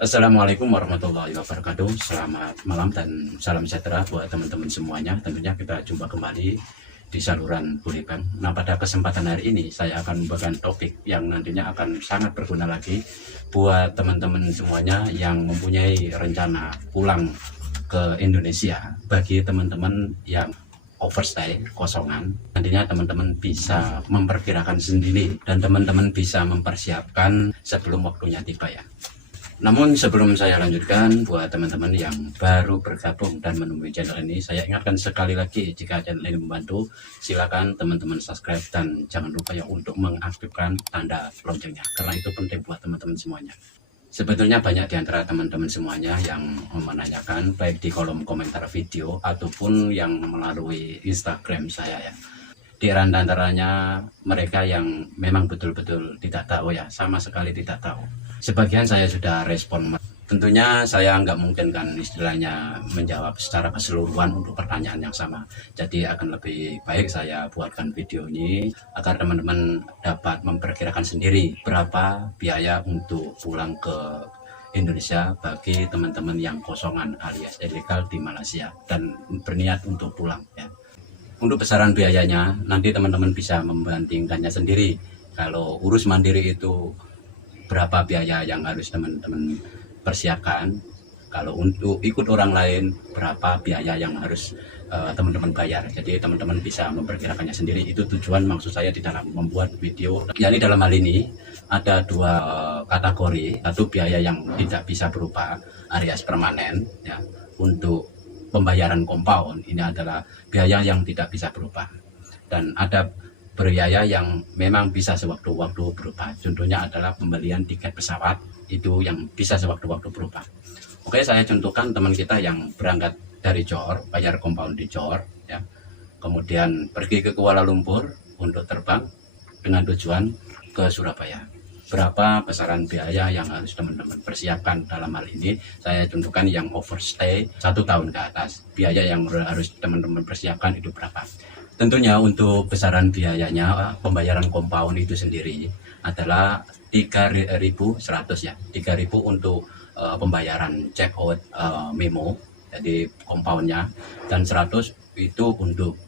Assalamualaikum warahmatullahi wabarakatuh. Selamat malam dan salam sejahtera buat teman-teman semuanya. Tentunya kita jumpa kembali di saluran Bulibang. Nah, pada kesempatan hari ini saya akan membagikan topik yang nantinya akan sangat berguna lagi buat teman-teman semuanya yang mempunyai rencana pulang ke Indonesia. Bagi teman-teman yang overstay, kosongan, nantinya teman-teman bisa memperkirakan sendiri dan teman-teman bisa mempersiapkan sebelum waktunya tiba ya. Namun sebelum saya lanjutkan, buat teman-teman yang baru bergabung dan menemui channel ini, saya ingatkan sekali lagi, jika channel ini membantu, silakan teman-teman subscribe dan jangan lupa ya untuk mengaktifkan tanda loncengnya, karena itu penting buat teman-teman semuanya. Sebetulnya banyak di antara teman-teman semuanya yang menanyakan, baik di kolom komentar video ataupun yang melalui Instagram saya ya. Di antaranya mereka yang memang betul-betul tidak tahu ya, sama sekali tidak tahu. Sebagian saya sudah respon. Tentunya saya nggak mungkin kan istilahnya menjawab secara keseluruhan untuk pertanyaan yang sama. Jadi akan lebih baik saya buatkan video ini agar teman-teman dapat memperkirakan sendiri berapa biaya untuk pulang ke Indonesia bagi teman-teman yang kosongan alias ilegal di Malaysia dan berniat untuk pulang ya. Untuk besaran biayanya nanti teman-teman bisa membandingkannya sendiri. Kalau urus mandiri itu berapa biaya yang harus teman-teman persiapkan, kalau untuk ikut orang lain berapa biaya yang harus teman-teman bayar. Jadi teman-teman bisa memperkirakannya sendiri. Itu tujuan maksud saya di dalam membuat video. Yani dalam hal ini ada dua kategori. Satu biaya yang tidak bisa berupa alias permanen ya. Untuk pembayaran compound ini adalah biaya yang tidak bisa berubah, dan ada biaya yang memang bisa sewaktu-waktu berubah. Contohnya adalah pembelian tiket pesawat, itu yang bisa sewaktu-waktu berubah. Oke, saya contohkan teman kita yang berangkat dari Johor, bayar compound di Johor ya, kemudian pergi ke Kuala Lumpur untuk terbang dengan tujuan ke Surabaya. Berapa besaran biaya yang harus teman-teman persiapkan? Dalam hal ini saya contohkan yang overstay 1 tahun ke atas, biaya yang harus teman-teman persiapkan itu berapa. Tentunya untuk besaran biayanya pembayaran compound itu sendiri adalah 3.100 ya, 3.000 untuk pembayaran check out memo jadi compoundnya, dan 100 itu untuk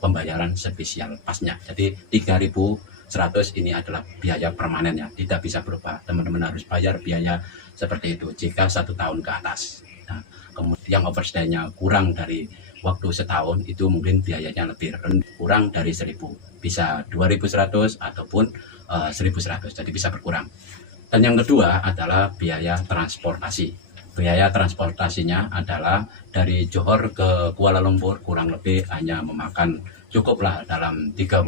pembayaran spesial pasnya. Jadi 3.100 ini adalah biaya permanen ya, tidak bisa berubah. Teman-teman harus bayar biaya seperti itu jika 1 tahun ke atas. Nah, kemudian yang overstay-nya kurang dari waktu setahun itu mungkin biayanya lebih rendah, kurang dari 1.000, bisa 2.100 ataupun 1.100, jadi bisa berkurang. Dan yang kedua adalah biaya transportasi. Biaya transportasinya adalah dari Johor ke Kuala Lumpur kurang lebih hanya memakan cukuplah dalam 35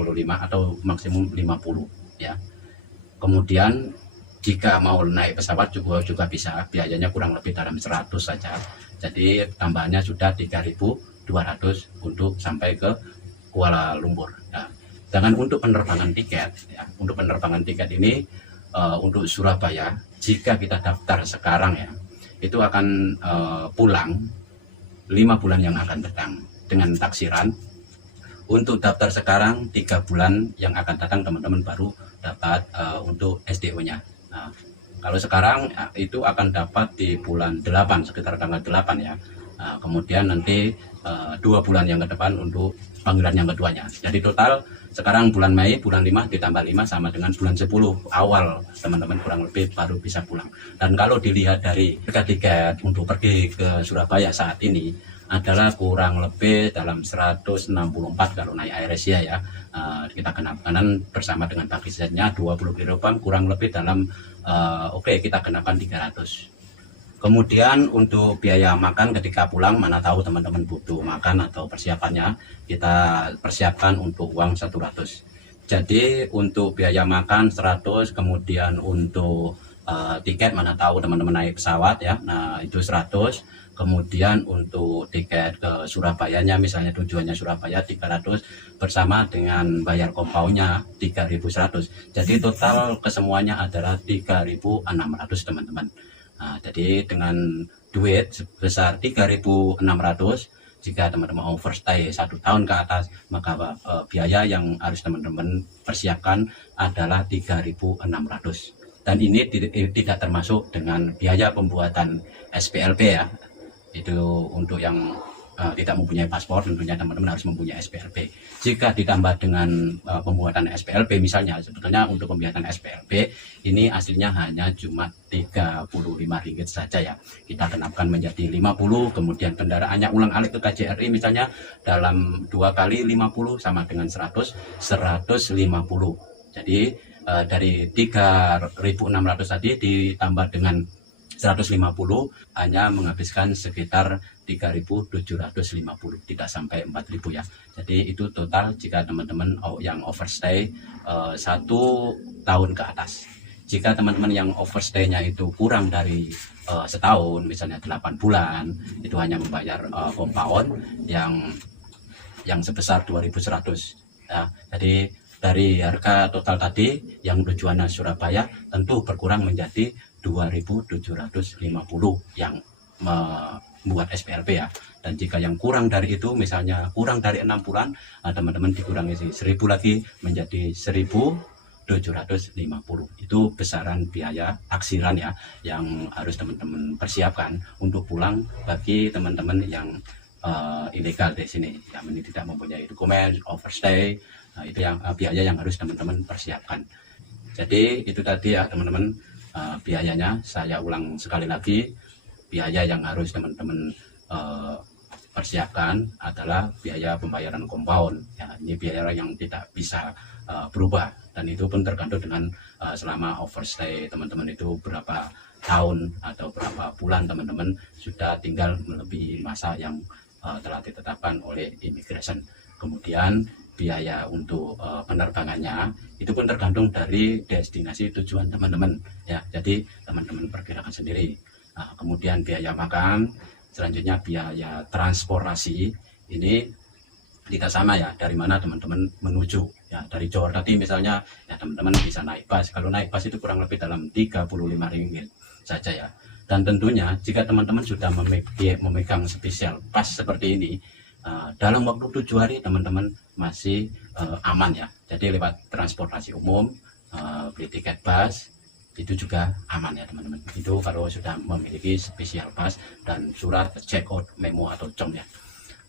atau maksimum 50 ya. Kemudian jika mau naik pesawat juga bisa, biayanya kurang lebih dalam 100 saja. Jadi tambahannya sudah 3.200 untuk sampai ke Kuala Lumpur. Nah, sedangkan untuk penerbangan tiket ya, untuk penerbangan tiket ini untuk Surabaya, jika kita daftar sekarang ya, itu akan pulang 5 bulan yang akan datang dengan taksiran. Untuk daftar sekarang 3 bulan yang akan datang teman-teman baru dapat untuk SDO-nya. Nah, kalau sekarang itu akan dapat di bulan 8, sekitar tanggal 8 ya. Nah, kemudian nanti 2 bulan yang ke depan untuk panggilan yang keduanya. Jadi total sekarang bulan Mei, bulan 5 ditambah 5 sama dengan bulan 10 awal teman-teman kurang lebih baru bisa pulang. Dan kalau dilihat dari harga tiket untuk pergi ke Surabaya saat ini adalah kurang lebih dalam 164 kalau naik AirAsia ya. Kita kenakan bersama dengan package-nya 20 kg kurang lebih dalam kita kenakan 300. Kemudian untuk biaya makan ketika pulang, mana tahu teman-teman butuh makan atau persiapannya, kita persiapkan untuk uang 100. Jadi untuk biaya makan 100, kemudian untuk tiket mana tahu teman-teman naik pesawat ya, nah itu 100. Kemudian untuk tiket ke Surabayanya, misalnya tujuannya Surabaya 300 bersama dengan bayar compoundnya 3.100. Jadi total kesemuanya adalah 3.600 teman-teman. Nah, jadi dengan duit sebesar 3.600, jika teman-teman overstay 1 tahun ke atas, maka biaya yang harus teman-teman persiapkan adalah 3.600. Dan ini tidak termasuk dengan biaya pembuatan SPLP ya. Itu untuk yang tidak mempunyai paspor, tentunya teman-teman harus mempunyai SPLP. Jika ditambah dengan pembuatan SPLP misalnya, sebetulnya untuk pembuatan SPLP ini aslinya hanya cuma Rp35 saja ya. Kita kenapkan menjadi 50, kemudian kendaraannya ulang alik ke KJRI misalnya dalam 2 kali 50 sama dengan 150. Jadi dari 3.600 tadi ditambah dengan 150 hanya menghabiskan sekitar 3.750, tidak sampai 4.000 ya. Jadi itu total jika teman-teman yang overstay 1 tahun ke atas. Jika teman-teman yang overstay-nya itu kurang dari setahun, misalnya 8 bulan, itu hanya membayar compound yang sebesar 2.100 ya. Jadi dari harga total tadi yang tujuannya Surabaya tentu berkurang menjadi 2.750 yang membuat SPLP ya. Dan jika yang kurang dari itu, misalnya kurang dari 6 bulan, teman-teman dikurangi 1.000 lagi menjadi 1.750. Itu besaran biaya taksiran ya yang harus teman-teman persiapkan untuk pulang bagi teman-teman yang ilegal di sini, yang tidak mempunyai dokumen, overstay. Nah, itu yang biaya yang harus teman-teman persiapkan. Jadi itu tadi ya teman-teman, biayanya saya ulang sekali lagi. Biaya yang harus teman-teman persiapkan adalah biaya pembayaran compound ya. Ini biaya yang tidak bisa berubah, dan itu pun tergantung dengan selama overstay teman-teman itu berapa tahun atau berapa bulan teman-teman sudah tinggal melebihi masa yang telah ditetapkan oleh imigrasi. Kemudian biaya untuk penerbangannya itu pun tergantung dari destinasi tujuan teman-teman ya. Jadi teman-teman perkirakan sendiri. Nah, kemudian biaya makan, selanjutnya biaya transportasi ini tidak sama ya dari mana teman-teman menuju ya. Dari Johor tadi misalnya ya teman-teman bisa naik bus. Kalau naik bus itu kurang lebih dalam Rp35 saja ya. Dan tentunya jika teman-teman sudah memegang spesial pass seperti ini, dalam waktu 7 hari teman-teman masih aman ya. Jadi lewat transportasi umum, beli tiket bus itu juga aman ya teman-teman. Itu kalau sudah memiliki spesial pass dan surat check out memo atau com ya.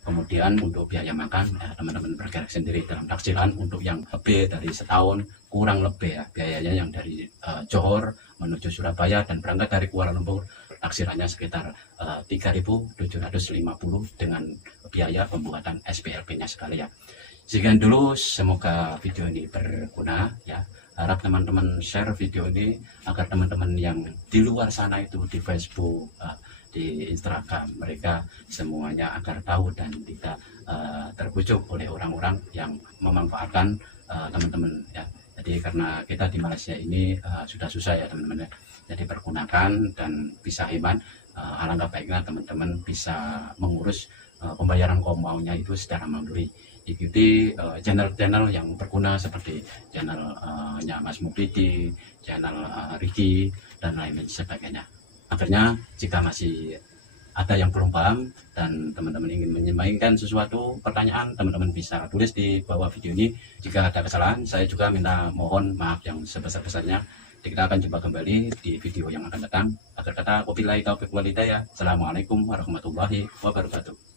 Kemudian untuk biaya makan ya, teman-teman bergerak sendiri dalam taksiran. Untuk yang lebih dari setahun kurang lebih ya biayanya yang dari Johor menuju Surabaya dan berangkat dari Kuala Lumpur, taksirannya sekitar 3.750 dengan biaya pembuatan SPLP-nya sekali ya. Sekian dulu, semoga video ini berguna ya. Harap teman-teman share video ini agar teman-teman yang di luar sana itu di Facebook, di Instagram, mereka semuanya agar tahu dan tidak terbujuk oleh orang-orang yang memanfaatkan teman-teman ya. Jadi karena kita di Malaysia ini sudah susah ya teman-teman ya. Jadi pergunakan dan bisa hemat. Alangkah baiknya teman-teman bisa mengurus pembayaran compoundnya itu secara mandiri. Ikuti channel-channel yang berguna seperti channelnya Mas Mukridi, channel Ricky dan lain sebagainya. Akhirnya jika masih ada yang belum paham dan teman-teman ingin menyampaikan sesuatu pertanyaan, teman-teman bisa tulis di bawah video ini. Jika ada kesalahan, saya juga minta mohon maaf yang sebesar-besarnya. Kita akan jumpa kembali di video yang akan datang. Akhir kata, wabillahi taufiq wal hidayah. Assalamualaikum warahmatullahi wabarakatuh.